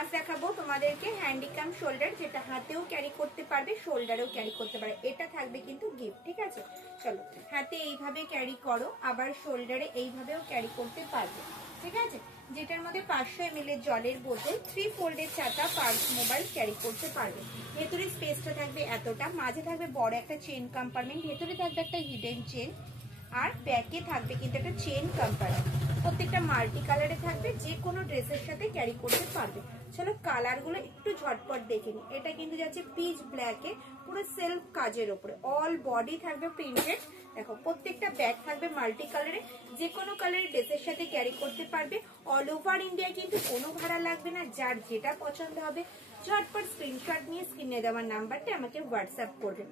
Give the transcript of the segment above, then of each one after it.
আজ দেখাবো তোমাদেরকে হ্যান্ডিকাম শোল্ডার, যেটা হাতেও ক্যারি করতে পারবে, শোল্ডারেও ক্যারি করতে পারবে। এটা থাকবে কিন্তু গিফট, ঠিক আছে? চলো, হাতে এইভাবে ক্যারি করো, আবার শোল্ডারে এইভাবেও ক্যারি করতে পারবে, ঠিক আছে? যেটার মধ্যে 500 ml এর জলের বোতল, 3 ফোল্ডের ছাতা, পার্স, মোবাইল ক্যারি করতে পারবে। ভেতরে স্পেসটা থাকবে এতটা, মাঝে থাকবে বড় একটা চেন কম্পার্টমেন্ট, ভেতরে থাকবে একটা হিডেন চেন, আর ব্যাকে থাকবে কিন্তু একটা চেন কম্পার্টমেন্ট। প্রত্যেকটা মাল্টি কালারে থাকবে, যে কোনো ড্রেসের সাথে ক্যারি করতে পারবে। চলো কালারগুলো একটু ঝটপট দেখে নি। এটা কিন্তু যাচ্ছে পিচ ব্ল্যাকে, পুরো সেলফ কাজের উপরে, অল বডি থাকবে প্রিন্টেড। দেখো প্রত্যেকটা ব্যাগ থাকবে মাল্টি কালারে, যে কোনো কালারের ড্রেসের সাথে ক্যারি করতে পারবে। অল ওভার ইন্ডিয়া কিন্তু কোনো ভাড়া লাগবে না। যার যেটা পছন্দ হবে ঝটপট স্ক্রিনশট নিয়ে স্ক্রিনে দেওয়ার নাম্বারটা আমাকে হোয়াটসঅ্যাপ করবে।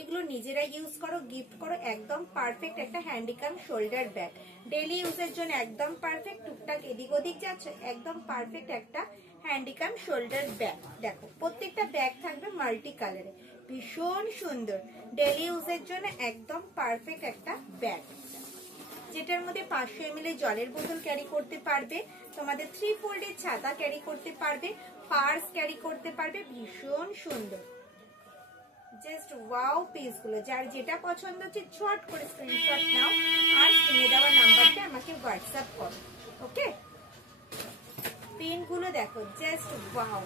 এগুলো নিজেরা ইউজ করো, গিফট করো, একদম পারফেক্ট একটা হ্যান্ডিকাম শোল্ডার ব্যাগ। ডেইলি ইউজের জন্য একদম পারফেক্ট, টুকটাক এদিক ওদিক যাচ্ছে, একদম পারফেক্ট একটা হ্যান্ডিকাম শোল্ডার ব্যাগ। দেখো প্রত্যেকটা ব্যাগ থাকবে মাল্টি কালারে, ভীষণ সুন্দর। ডেইলি ইউজের জন্য একদম পারফেক্ট একটা ব্যাগ, যেটার মধ্যে 500 ml জলের বোতল ক্যারি করতে পারবে, তোমাদের 3 ফোল্ডের ছাতা ক্যারি করতে পারবে, পার্স ক্যারি করতে পারবে। ভীষণ সুন্দর, জাস্ট ওয়াও পিস গুলো। যার যেটা পছন্দ হচ্ছে ঝট করে স্ক্রিনশট নাও আর স্ক্রিনে দেওয়া নাম্বারটা আমাকে হোয়াটসঅ্যাপ করো, ওকে? পেন গুলো দেখো, জাস্ট ওয়াও।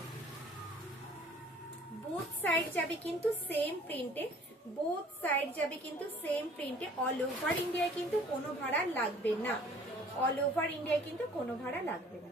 বোথ সাইড যাবে কিন্তু সেম প্রিন্টে, বোথ সাইড যাবে কিন্তু সেম প্রিন্টে। অল ওভার ইন্ডিয়া কিন্তু কোনো ভাড়া লাগবে না, অল ওভার ইন্ডিয়া কিন্তু কোনো ভাড়া লাগবে না।